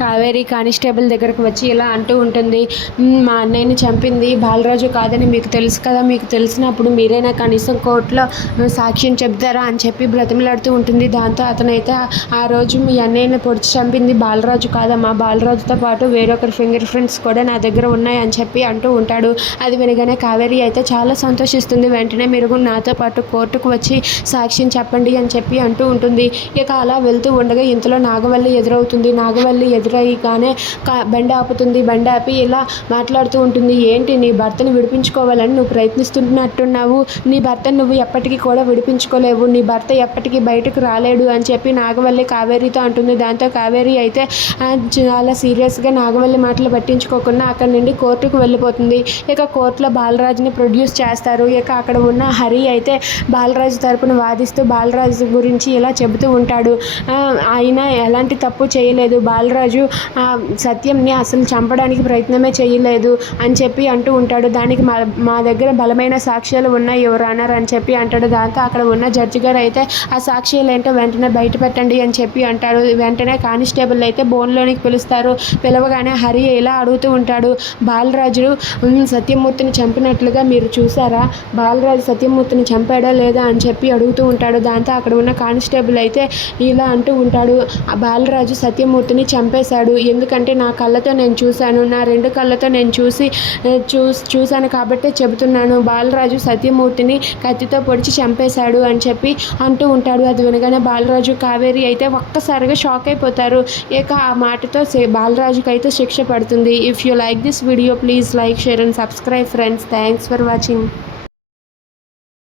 Kaveri constable దగ్గరకు వచ్చి ఇలా అంటూ ఉంటుంది, మా అన్నయ్యని చంపింది బాలరాజు కాదని మీకు తెలుసు కదా, మీకు తెలిసినప్పుడు మీరైనా కనీసం కోర్టులో సాక్ష్యం చెప్తారా అని చెప్పి బ్రతిమలాడుతూ ఉంటుంది. దాంతో అతనైతే ఆ రోజు మీ అన్నయ్యని పొడిచి చంపింది బాలరాజు కాదమ్మా, బాలరాజుతో పాటు వేరొకరి ఫింగర్ ప్రింట్స్ కూడా నా దగ్గర ఉన్నాయి అని చెప్పి అంటూ ఉంటాడు. అది వినగానే కావేరి అయితే చాలా సంతోషిస్తుంది. వెంటనే మీరు నాతో పాటు కోర్టుకు వచ్చి సాక్ష్యం చెప్పండి అని చెప్పి అంటూ ఉంటుంది. ఇక అలా వెళ్తూ ఉండగా ఇంతలో నాగవల్లి ఎదురవుతుంది. నాగవల్లి ఎదురయ్యగానే బండి ఆపుతుంది. బండి ఆపి ఇలా మాట్లాడుతూ ఉంటుంది, ఏంటి నీ భర్తని విడిపించుకోవాలని నువ్వు ప్రయత్నిస్తున్నట్టున్నావు, నీ భర్తను నువ్వు ఎప్పటికీ కూడా విడిపించుకోలేవు, నీ భర్త ఎప్పటికీ బయటకు రాలేడు అని చెప్పి నాగవల్లి కావేరితో అంటుంది. దాంతో కావేరి అయితే చాలా సీరియస్గా నాగవల్లి మాటలు పట్టించుకోకుండా అక్కడి నుండి కోర్టుకు వెళ్ళిపోతుంది. ఇక కోర్టులో బాలరాజుని ప్రొడ్యూస్ చేస్తారు. ఇక అక్కడ ఉన్న హరి అయితే బాలరాజు తరపున వాదిస్తూ బాలరాజు గురించి ఇలా చెబుతూ ఉంటాడు. ఆయన ఎలాంటి తప్పు చేయలేదు, బాలరాజు సత్యంని అసలు చంపడానికి ప్రయత్నమే చేయలేదు అని చెప్పి అంటూ ఉంటాడు. దానికి మా దగ్గర బలమైన సాక్ష్యాలు ఉన్నాయి యువర్ ఆనర్ అని చెప్పి అంటాడు. దాంతో అక్కడ ఉన్న జడ్జి గారు అయితే ఆ సాక్ష్యాలు ఏంటో వెంటనే బయట పెట్టండి అని చెప్పి అంటాడు. వెంటనే కానిస్టేబుల్ అయితే బోన్లోనికి పిలుస్తారు. పిలవగానే హరి ఇలా అడుగుతూ ఉంటాడు, బాలరాజు సత్యమూర్తిని చంపినట్లుగా మీరు చూసారా, బాలరాజు సత్యమూర్తిని చంపాడా లేదా అని చెప్పి అడుగుతూ ఉంటాడు. దాంతో అక్కడ ఉన్న కానిస్టేబుల్ అయితే ఇలా అంటూ ఉంటాడు, ఆ బాలరాజు సత్యమూర్తిని చంపేశాడు, ఎందుకంటే నా కళ్ళతో నేను చూశాను, నా 2 కళ్ళతో నేను చూశాను కాబట్టే చెబుతున్నాను, బాలరాజు సత్యమూర్తిని కత్తితో పొడిచి చంపేశాడు అని చెప్పి అంటూ ఉంటాడు. అది వినగానే బాలరాజు కావేరి అయితే ఒక్కసారిగా షాక్ అయిపోతారు. ఇక ఆ మాటతో బాలరాజుకి అయితే శిక్ష పడుతుంది. If you like this video please like, share and subscribe friends. Thanks for watching.